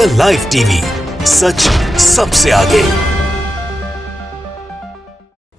The live TV, सच सबसे आगे।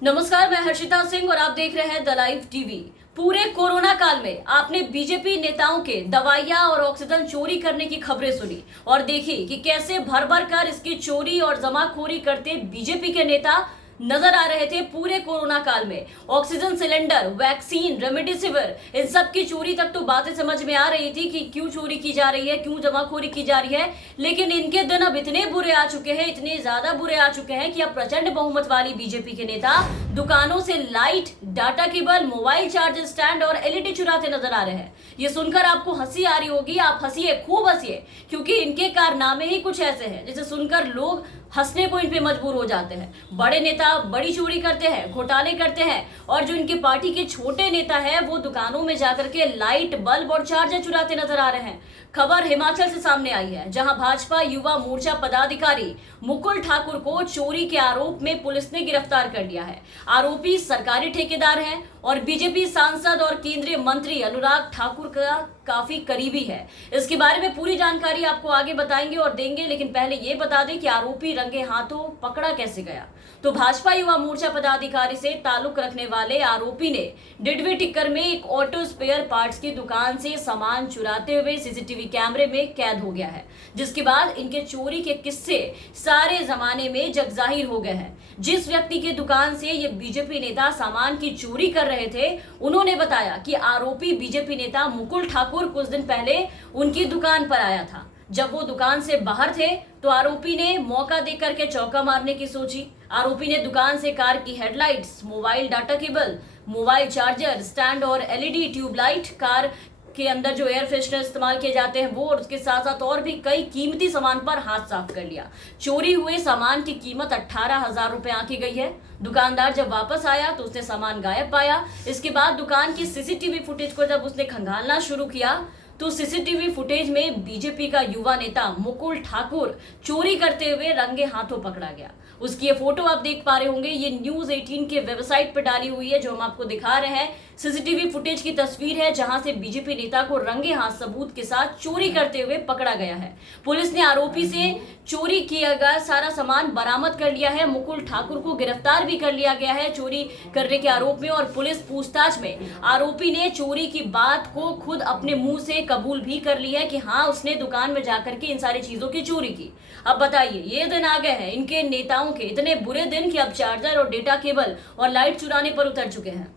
नमस्कार, मैं हर्षिता सिंह और आप देख रहे हैं द लाइव टीवी। पूरे कोरोना काल में आपने बीजेपी नेताओं के दवाइयां और ऑक्सीजन चोरी करने की खबरें सुनी और देखी कि कैसे भर भर कर इसकी चोरी और जमाखोरी करते बीजेपी के नेता नजर आ रहे थे। पूरे कोरोना काल में ऑक्सीजन सिलेंडर, वैक्सीन, रेमडेसिविर, इन सब की चोरी तक तो बातें समझ में आ रही थी कि क्यों चोरी की जा रही है, क्यों जमाखोरी की जा रही है। लेकिन इनके दिन अब इतने बुरे आ चुके हैं, इतने ज्यादा बुरे आ चुके हैं कि अब प्रचंड बहुमत वाली बीजेपी के नेता दुकानों से light, data cable, mobile charger stand और एलईडी चुराते नजर आ रहे हैं। ये सुनकर आपको हंसी आ रही होगी, आप हंसिए, खूब हंसिए, क्योंकि इनके कारनामे ही कुछ ऐसे हैं जिसे सुनकर लोग हंसने को इन पे मजबूर हो जाते हैं। बड़े नेता बड़ी चोरी करते हैं, घोटाले करते हैं, और जो इनकी पार्टी के छोटे नेता है वो दुकानों में जाकर के लाइट, बल्ब और चार्जर चुराते नजर आ रहे हैं। खबर हिमाचल से सामने आई है, जहां भाजपा युवा मोर्चा पदाधिकारी मुकुल ठाकुर को चोरी के आरोप में पुलिस ने गिरफ्तार कर लिया है। आरोपी सरकारी ठेकेदार हैं और बीजेपी सांसद और केंद्रीय मंत्री अनुराग ठाकुर का काफी करीबी है। इसके बारे में पूरी जानकारी आपको आगे बताएंगे और देंगे, लेकिन पहले ये बता दें कि आरोपी रंगे हाथों पकड़ा कैसे गया। तो भाजपा युवा मोर्चा पदाधिकारी से ताल्लुक रखने वाले आरोपी ने डिडवी टिक्कर में एक ऑटो स्पेयर पार्ट्स की दुकान से सामान चुराते हुए सीसीटीवी कैमरे में कैद हो गया है, जिसके बाद इनके चोरी के किस्से सारे जमाने में जगजाहिर हो गए हैं। जिस व्यक्ति की दुकान से ये बीजेपी नेता सामान की चोरी कर रहे थे, उन्होंने बताया कि आरोपी बीजेपी नेता मुकुल ठाकुर कुछ दिन पहले उनकी दुकान पर आया था। जब वो दुकान से बाहर थे तो आरोपी ने मौका देकर के चौका मारने की सोची। आरोपी ने दुकान से कार की headlights, mobile data cable, mobile charger stand और एलईडी ट्यूबलाइट, कार के अंदर जो एयर फ्रेशनर इस्तेमाल किए जाते हैं वो, और उसके साथ साथ और भी कई कीमती सामान पर हाथ साफ कर लिया। चोरी हुए सामान की कीमत 18,000 रुपए आंकी गई है। दुकानदार जब वापस आया तो उसने सामान गायब पाया। इसके बाद दुकान की सीसीटीवी फुटेज को जब उसने खंगालना शुरू किया तो सीसीटीवी फुटेज में बीजेपी का युवा नेता मुकुल ठाकुर चोरी करते हुए रंगे हाथों पकड़ा गया। उसकी ये फोटो आप देख पा रहे होंगे, ये न्यूज 18 के वेबसाइट पर डाली हुई है, जो हम आपको दिखा रहे हैं। सीसीटीवी फुटेज की तस्वीर है जहां से बीजेपी नेता को रंगे हाथ सबूत के साथ चोरी करते हुए पकड़ा गया है। पुलिस ने आरोपी से चोरी किया गया सारा सामान बरामद कर लिया है। मुकुल ठाकुर को गिरफ्तार भी कर लिया गया है चोरी करने के आरोप में, और पुलिस पूछताछ में आरोपी ने चोरी की बात को खुद अपने मुंह से कबूल भी कर ली है कि हाँ, उसने दुकान में जाकर के इन सारी चीजों की चोरी की। अब बताइए, ये दिन आ गए हैं इनके नेताओं के, इतने बुरे दिन कि अब चार्जर और डेटा केबल और लाइट चुराने पर उतर चुके हैं।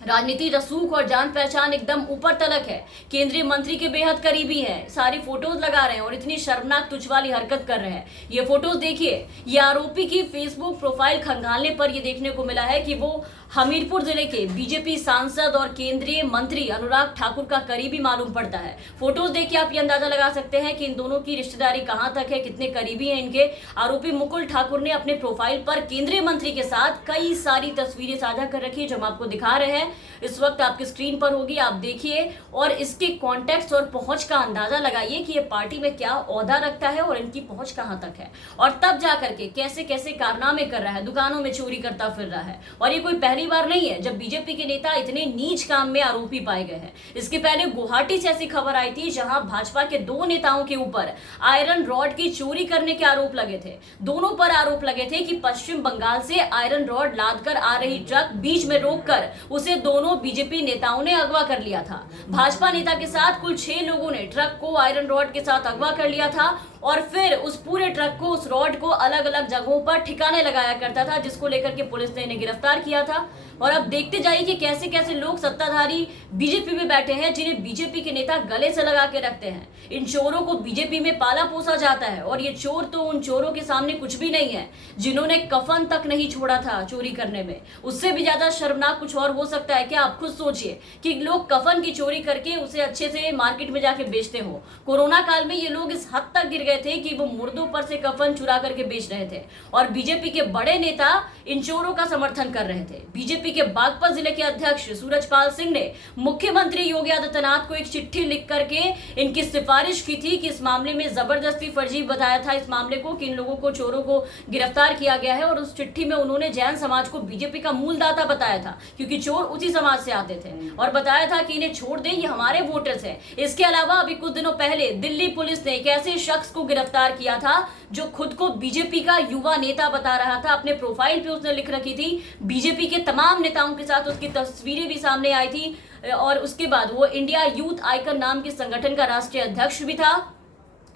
राजनीति रसूख और जान पहचान एकदम ऊपर तलक है। केंद्रीय मंत्री के बेहद करीबी हैं, सारी फोटोज लगा रहे हैं और इतनी शर्मनाक तुच्छ वाली हरकत कर रहे हैं। ये फोटोज देखिए, ये आरोपी की फेसबुक प्रोफाइल खंगालने पर ये देखने को मिला है कि वो हमीरपुर जिले के बीजेपी सांसद और केंद्रीय मंत्री अनुराग ठाकुर का करीबी मालूम पड़ता है। फोटोज देखिए, आप ये अंदाजा लगा सकते हैं कि इन दोनों की रिश्तेदारी कहां तक है, कितने करीबी हैं इनके। आरोपी मुकुल ठाकुर ने अपने प्रोफाइल पर केंद्रीय मंत्री के साथ कई सारी तस्वीरें साझा कर रखी है, जो हम आपको दिखा रहे हैं। इस वक्त आपकी स्क्रीन पर होगी, आप देखिए और इसके कॉन्टेक्स्ट और पहुंच का अंदाजा लगाइए कि ये पार्टी में क्या ओहदा रखता है और इनकी पहुंच कहां तक है, और तब जाकर के कैसे कैसे कारनामे कर रहा है, दुकानों में चोरी करता फिर रहा है। और ये कोई पहली बार नहीं है जब बीजेपी के नेता इतने नीच काम में आरोपी पाए गए हैं। इसके पहले गुवाहाटी से ऐसी खबर आई थी जहां भाजपा के दो नेताओं के ऊपर आयरन रॉड की चोरी करने के आरोप लगे थे। दोनों पर आरोप लगे थे कि पश्चिम बंगाल से आयरन रॉड लादकर आ रही ट्रक बीच में रोककर उसे दोनों बीजेपी नेताओं ने अगवा कर लिया था। भाजपा नेता के साथ कुल 6 लोगों ने ट्रक को आयरन रॉड के साथ अगवा कर लिया था और फिर उस पूरे ट्रक को, उस रॉड को अलग अलग जगहों पर ठिकाने लगाया करता था, जिसको लेकर के पुलिस ने इन्हें गिरफ्तार किया था। और अब देखते जाइए कि कैसे कैसे लोग सत्ताधारी बीजेपी में बैठे हैं जिन्हें बीजेपी के नेता गले से लगा के रखते हैं। इन चोरों को बीजेपी में पाला पोसा जाता है, और ये चोर तो उन चोरों के सामने कुछ भी नहीं है जिन्होंने कफन तक नहीं छोड़ा था चोरी करने में। उससे भी ज्यादा शर्मनाक कुछ और हो सकता है क्या? आप खुद सोचिए कि लोग कफन की चोरी करके उसे अच्छे से मार्केट में जाके बेचते हो। कोरोना काल में ये लोग इस हद तक गिर गए थे कि वो मुर्दों पर से कफन चुरा करके बेच रहे थे, और बीजेपी के बड़े नेता इन चोरों का समर्थन कर रहे थे। बीजेपी के बागपत जिले के अध्यक्ष सूरजपाल सिंह ने मुख्यमंत्री योगी आदित्यनाथ को एक चिट्ठी लिख करके इनकी सिफारिश की थी कि इस मामले में जबरदस्ती फर्जी बताया था इस मामले को कि इन लोगों को चोरों को गिरफ्तार किया गया है। और उस चिट्ठी में उन्होंने जैन समाज को बीजेपी का मूलदाता बताया था, क्योंकि चोर उसी समाज से आते थे, और बताया था कि इन्हें छोड़ दें, ये हमारे वोटर्स हैं। इसके अलावा अभी कुछ दिनों पहले दिल्ली पुलिस ने एक ऐसे शख्स को गिरफ्तार किया था जो खुद को बीजेपी का युवा नेता बता रहा था। अपने प्रोफाइल पे उसने लिख रखी थी बीजेपी के तमाम नेताओं के साथ, उसकी तस्वीरें भी सामने आई थी, और उसके बाद वो इंडिया यूथ आइकन नाम के संगठन का राष्ट्रीय अध्यक्ष भी था।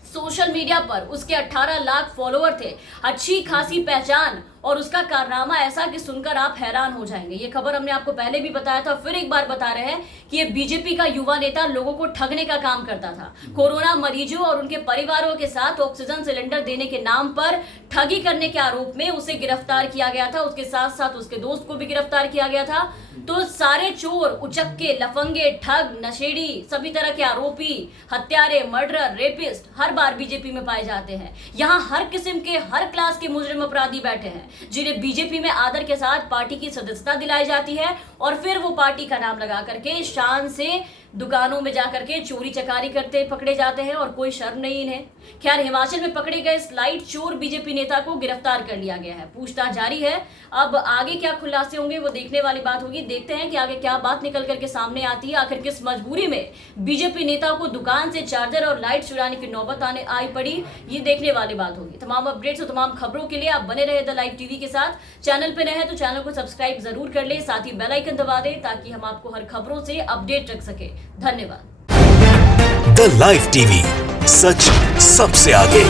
सोशल मीडिया पर उसके 18 लाख फॉलोअर थे, अच्छी खासी पहचान, और उसका कारनामा ऐसा कि सुनकर आप हैरान हो जाएंगे। ये खबर हमने आपको पहले भी बताया था, फिर एक बार बता रहे हैं कि ये बीजेपी का युवा नेता लोगों को ठगने का काम करता था। कोरोना मरीजों और उनके परिवारों के साथ ऑक्सीजन सिलेंडर देने के नाम पर ठगी करने के आरोप में उसे गिरफ्तार किया गया था। उसके साथ साथ उसके दोस्त को भी गिरफ्तार किया गया था। तो सारे चोर, उचक्के, लफंगे, ठग, नशेड़ी, सभी तरह के आरोपी, हत्यारे, मर्डरर, रेपिस्ट हर बार बीजेपी में पाए जाते हैं। यहाँ हर किस्म के, हर क्लास के मुजरिम अपराधी बैठे हैं जिन्हें बीजेपी में आदर के साथ पार्टी की सदस्यता दिलाई जाती है, और फिर वो पार्टी का नाम लगा करके शान से दुकानों में जाकर के चोरी चकारी करते पकड़े जाते हैं, और कोई शर्म नहीं इन्हें। खैर, हिमाचल में पकड़े गए स्लाइड चोर बीजेपी नेता को गिरफ्तार कर लिया गया है, पूछताछ जारी है। अब आगे क्या खुलासे होंगे वो देखने वाली बात होगी। देखते हैं कि आगे क्या बात निकल करके सामने आती है। आखिर किस मजबूरी में बीजेपी नेता को दुकान से चार्जर और लाइट चुराने की नौबत आई पड़ी, ये देखने वाली बात होगी। तमाम अपडेट्स और तमाम खबरों के लिए आप बने रहे द लाइव टीवी के साथ। चैनल पे नए हैं तो चैनल को सब्सक्राइब जरूर कर ले, साथ ही बेल आइकन दबा दे ताकि हम आपको हर खबरों से अपडेट रख सके। धन्यवाद। द लाइव टीवी, सच सबसे आगे।